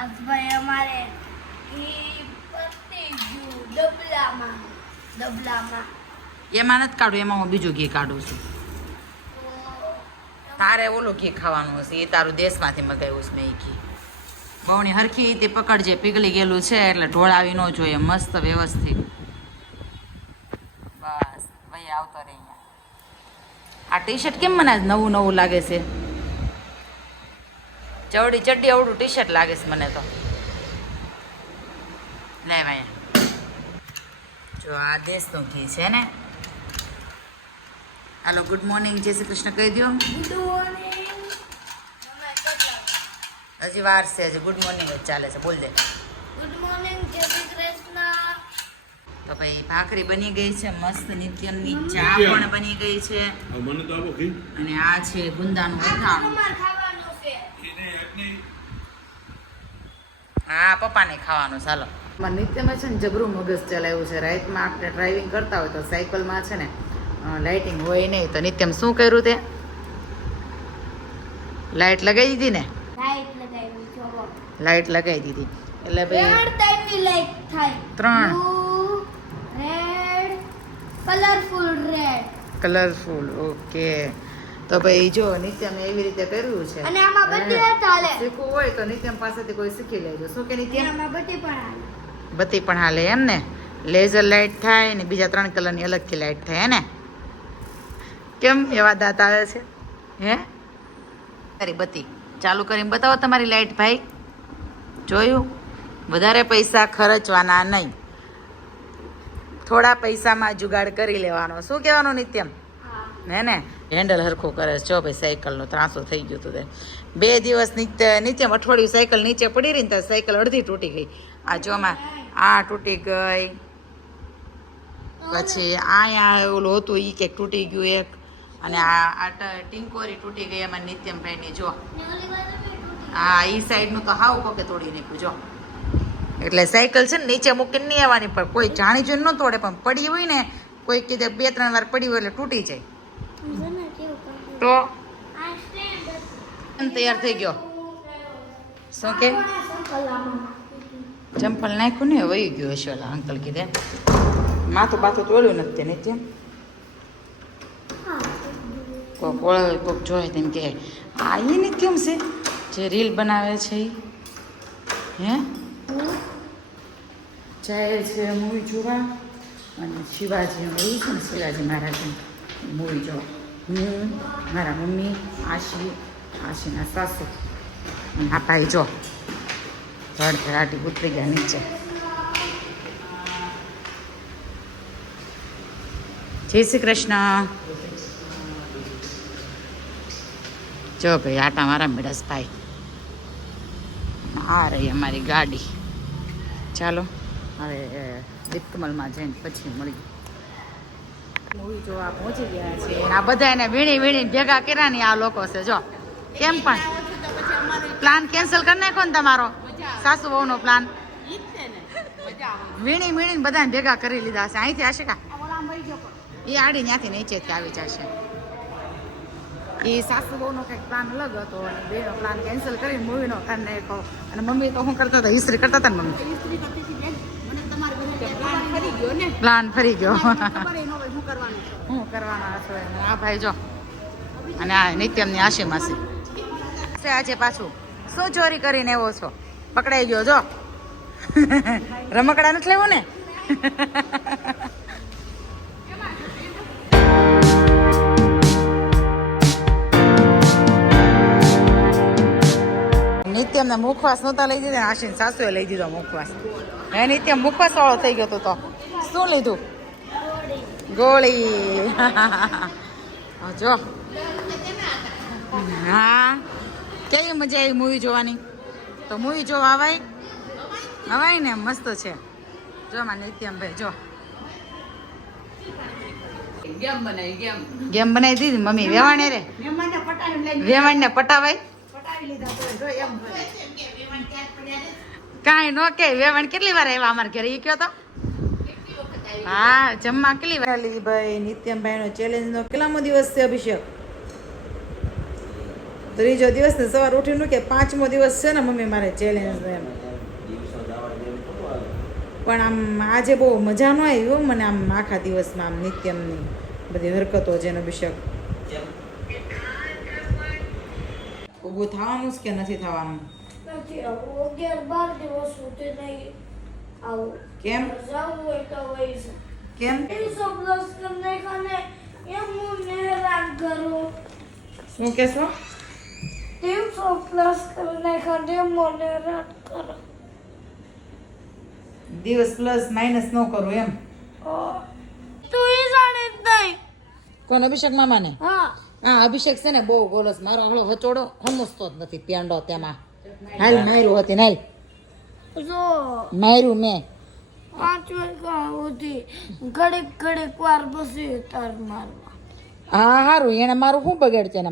આજ ભાઈ અમારે ઈ પતી ગયું ડબલામાં એમાં નથી કાઢું, એમાં હું બીજું ઘી કાઢું છું. તારે ઓલું ઘી ખાવાનું હશે, એ તારું દેશમાંથી મગાવ્યું છે મેં એ ઘી. બહુની હરખી રીતે પકડજે, પીગળી ગયેલું છે એટલે ઢોળાવી ન જોઈએ, મસ્ત વ્યવસ્થિત. બસ ભાઈ આવતો રહે અહીંયા. આ ટી શર્ટ કેમ મને આજ નવું નવું લાગે છે? ચવડી ચડ્ડી અવડું ટી શર્ટ લાગે છે મને તો. લે ભાઈ, જો આ દેશનું ઘી છે ને. હાલો, ગુડ મોર્નિંગ, જય શ્રી કૃષ્ણ કહી દો. Good morning. હજી વાર છે, હજી ગુડ મોર્નિંગ જ ચાલે છે, બોલ દે. ગુડ મોર્નિંગ, જય શ્રી કૃષ્ણ. તો ભાઈ ભાખરી બની ગઈ છે મસ્ત, નિત્યની ચા પણ બની ગઈ છે. મને તો આપો ઘી. અને આ છે ગુંદાનું અથાણું. અમાર ખાવાનું છે. હા, પપ્પાને ખાવાનું. ચાલો, નિત્યમાં છે ને જબરું મગજ ચલાવ્યું છે. રાતમાં આપણે ડ્રાઇવિંગ કરતા હોય તો સાયકલમાં છે ને લાઇટિંગ હોય નહીં, તો નિત્યમ શું કર્યું તે? લાઇટ લગાવી દીધી ને? લાઈટ લગાવી જોવો. લાઇટ લગાવી દીધી એટલે ભાઈ 3 ટાઈપની લાઈટ થાય. 3 red, colourful red. Colourful. Okay, તો ભાઈ જો નિત્યમ એવી રીતે કર્યું છે. અને આમાં બત્તી ચાલે. શીખવું હોય તો નિત્યમ પાસેથી કોઈ શીખી લેજો. શું કે નિત્યમ? આમાં બત્તી પણ હાલે. બત્તી પણ હાલે એમ ને? લેઝર લાઇટ થાય ને બીજા 3 કલરની અલગથી લાઇટ થાય હે ને? કેમ એવા દાંત આવે છે હે? તારી બત્તી ચાલુ કરીને બતાવો તમારી લાઇટ ભાઈ. જોયું? વધારે પૈસા ખર્ચવાના નહીં, થોડા પૈસામાં જુગાડ કરી લેવાનો. શું કહેવાનું નિત્યમ? હે ને? હેન્ડલ હરખું કરે છે. જો ભાઈ સાયકલનું ત્રાસું થઈ ગયું હતું તે 2 દિવસ નિત્યમ અઠવાડિયું સાયકલ નીચે પડી રહી ને તો સાયકલ અડધી તૂટી ગઈ. આ જોમાં આ તૂટી ગઈ, પછી અહીંયા ઓલું હતું એ કંઈક તૂટી ગયું એક, અને આ ટિંકોરી તૂટી ગઈ એમાં નિત્યમભાઈની. જો આ ઈ સાઈડનું તો હાવ કોકે તોડી નાખ્યું. જો એટલે સાયકલ છે ને નીચે મૂકીને નહીં આવવાની, પણ કોઈ જાણી જોઈને ન તોડે, પણ પડી હોય ને કોઈ કીધે 2-3 વાર પડી હોય એટલે તૂટી જાય. તો તૈયાર થઈ ગયો. શું કે ચંપલ નાખ્યું ને વહી ગયો હશે ઓલા અંકલ કીધે. માથું બાથું તોડ્યું નથી નિત્યમ. કોક ઓળે કોક જોયે તેમ કે આ એ નિત્યમ છે જે રીલ બનાવે છે એ. હે જાય છે મૂવી જોવા, અને શિવાજી એવું છે ને, શિવાજી મહારાજની મૂવી જોવા. હું, મારા મમ્મી, આશીના સાસુ અને આ ભાઈ જો ધડધડાટી ઉતરી ગયા નીચે. જય શ્રી કૃષ્ણ. જો ભાઈ આટા મારા મેળસભાઈ. આ રહી અમારી ગાડી. ચાલો હવે દીપકમલમાં જઈને પછી મળી. મૂવી જોવા પહોંચી ગયા છે. આ બધા એને વીણી ભેગા કર્યા ને આ લોકો છે. જો કેમ પણ પ્લાન કેન્સલ કરી નાખો ને તમારો સાસુ વહુનો પ્લાન. વીણી બધાને ભેગા કરી લીધા છે. અહીંથી આશિકા એ આડી ત્યાંથી નીચેથી આવી જશે. એ સાસુ બહુનો કંઈક પ્લાન અલગ હતો અને બેનો પ્લાન કેન્સલ કરીને મૂવીનો કરી નાખ્યો. અને મમ્મી તો શું કરતા હતા? હિસ્ટ્રી કરતા હતા ને મમ્મી. પ્લાન ફરી ગયો. શું કરવાના છો? આ ભાઈ જો, અને આ નિત્યમની આશી માસી આજે પાછું શું ચોરી કરીને એવો છો? પકડાઈ ગયો. જો રમકડા નથી લેવું ને. નિત્યમને મુખવાસ નહોતા લઈ દીધા, આશીને સાસુએ લઈ દીધો મુખવાસ. હે નિત્યમ મુખવાસ વાળો થઈ ગયો તો શું લીધું? ગોળી. જો હા, કેવી મજા આવી મૂવી જોવાની? તો મૂવી જોવા હવાય ને, મસ્ત છે. જો માં નિત્યમભાઈ જો ગેમ બનાવી દીધી મમ્મી. વેવાણે રે વેવાણને પટાવાય કાંઈ નો કે. વેવાણ કેટલી વાર આવ્યા અમારા ઘરે? એ કયો તો. હા, જમવા કેટલી વાર? ભાઈ નિત્યમભાઈ નો ચેલેન્જ નો કેટલામો દિવસ છે અભિષેક? ત્રીજો દિવસ ને સવાર ઉઠીને કે 5મો દિવસ છે ને મમ્મી મારે ચેલેન્જ એમ. પણ આમ આજે બહુ મજા ન આવી હો મને આમ આખા દિવસમાં આમ નિત્યમની બધી હરકતો જેનો અભિષેક ઊભું થવાનું કે નથી થવાનું નથી આવું 11-12 દિવસ સુધી નહીં આવું કેમ જવું હોય તો વહી છે કેમ 300 પ્લસ કરને ખાને એમ હું હેરાન કરું શું કહેશો 300 પ્લસ કરને ખાને મને હેરાન કરો દિવસ પ્લસ માઇનસ ન કરું એમ તું એ જાણે જ નહીં કોણ અભિષેક મામાને હા હા અભિષેક છે ને બહુ બોલસ મારો હળો હચોડો સમજતો જ નથી પેંડો તેમાં હાલ માર્યું હતી નાલ જો માર્યું મેં 5 વાગ્યા સુધી ઘડીક વાર પછી તાર મારવા હા સારું એને મારું શું બગાડ છે ને